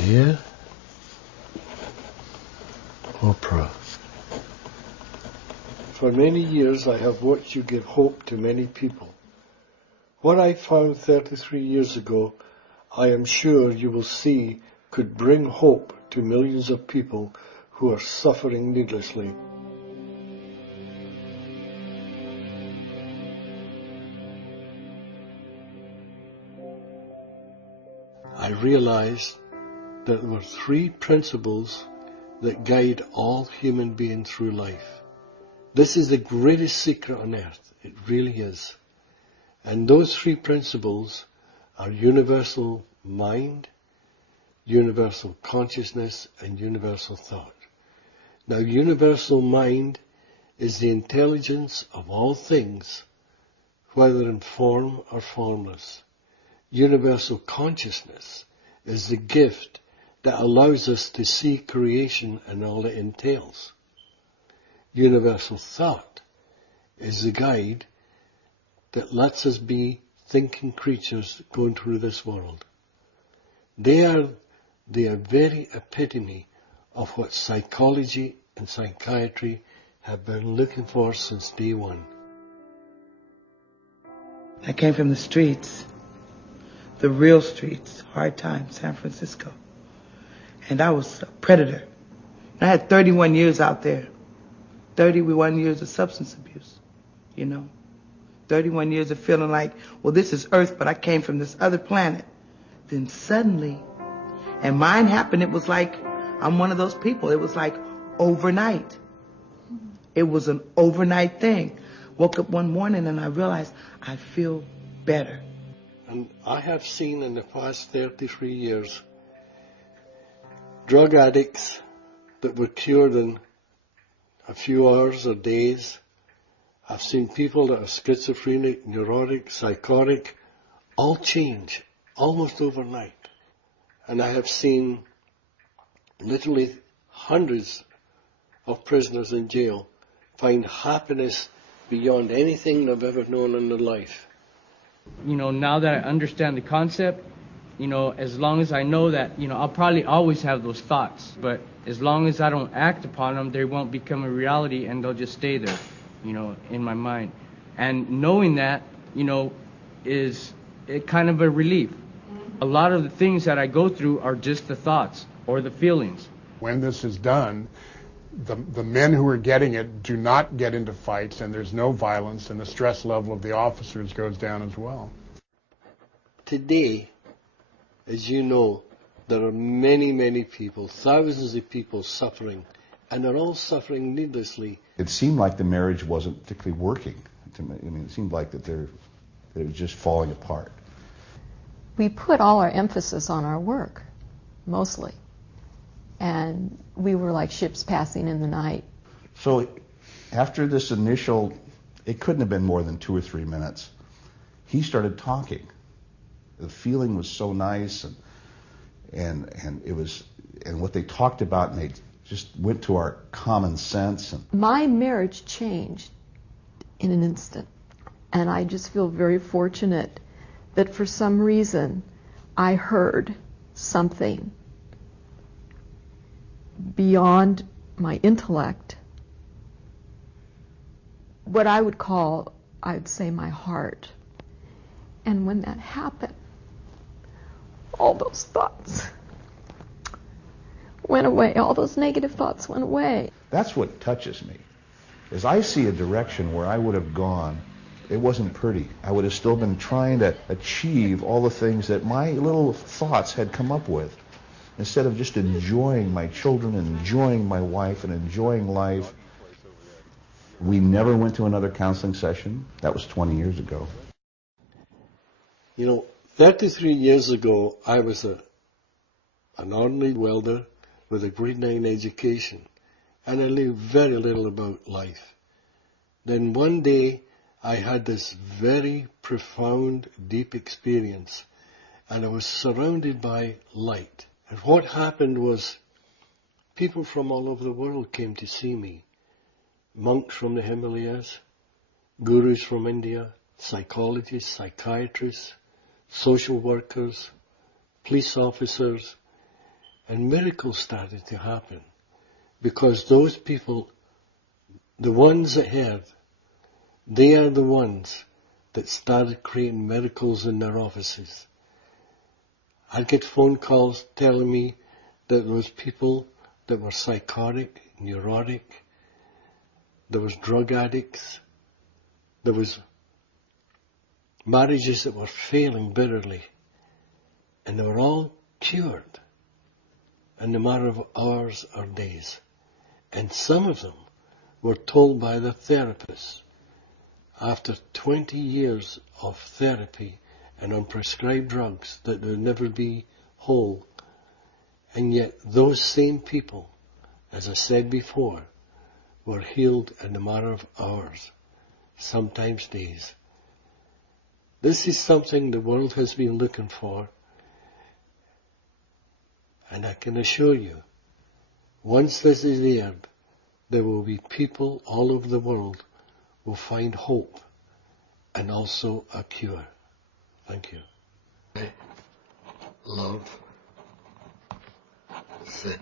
Dear Oprah, for many years I have watched you give hope to many people. What I found 33 years ago, I am sure you will see could bring hope to millions of people who are suffering needlessly. I realized that there were three principles that guide all human beings through life. This is the greatest secret on earth. It really is. And those three principles are universal mind, universal consciousness, and universal thought. Now, universal mind is the intelligence of all things, whether in form or formless. Universal consciousness is the gift that allows us to see creation and all it entails. Universal thought is the guide that lets us be thinking creatures going through this world. They are the very epitome of what psychology and psychiatry have been looking for since day one. I came from the streets, the real streets, hard times, San Francisco. And I was a predator. I had 31 years out there. 31 years of substance abuse, 31 years of feeling like, well, this is Earth, but I came from this other planet. Then suddenly, and mine happened, it was like, I'm one of those people. It was like overnight. It was an overnight thing. Woke up one morning and I realized I feel better. And I have seen in the past 33 years drug addicts that were cured in a few hours or days. I've seen people that are schizophrenic, neurotic, psychotic, all change almost overnight. And I have seen literally hundreds of prisoners in jail find happiness beyond anything they've ever known in their life. Now that I understand the concept, as long as I know that, I'll probably always have those thoughts. But as long as I don't act upon them, they won't become a reality and they'll just stay there, in my mind. And knowing that, is kind of a relief. A lot of the things that I go through are just the thoughts or the feelings. When this is done, the men who are getting it do not get into fights, and there's no violence, and the stress level of the officers goes down as well. Today, as you know, there are many, many people, thousands of people suffering, and they're all suffering needlessly. It seemed like the marriage wasn't particularly working to me. It seemed like that it was just falling apart. We put all our emphasis on our work, mostly. And we were like ships passing in the night. So after this initial, it couldn't have been more than 2 or 3 minutes, he started talking. The feeling was so nice, and it was, and what they talked about, and they just went to our common sense. My marriage changed in an instant, and I just feel very fortunate that for some reason I heard something beyond my intellect, what I would call, I'd say, my heart. And when that happened, all those thoughts went away. All those negative thoughts went away. That's what touches me, is I see a direction where I would have gone. It wasn't pretty. I would have still been trying to achieve all the things that my little thoughts had come up with, instead of just enjoying my children and enjoying my wife and enjoying life. We never went to another counseling session. That was 20 years ago. 33 years ago, I was an ordinary welder with a grade 9 education, and I knew very little about life. Then one day, I had this very profound, deep experience, and I was surrounded by light. And what happened was, people from all over the world came to see me. Monks from the Himalayas, gurus from India, psychologists, psychiatrists, social workers, police officers, and miracles started to happen. Because those people, the ones that heard, they are the ones that started creating miracles in their offices. I'd get phone calls telling me that there was people that were psychotic, neurotic, there was drug addicts, there was marriages that were failing bitterly, and they were all cured in a matter of hours or days. And some of them were told by their therapists, after 20 years of therapy and on prescribed drugs, that they would never be whole. And yet those same people, as I said before, were healed in a matter of hours, sometimes days. This is something the world has been looking for, and I can assure you, once this is there will be people all over the world who find hope and also a cure. Thank you. I love Sid.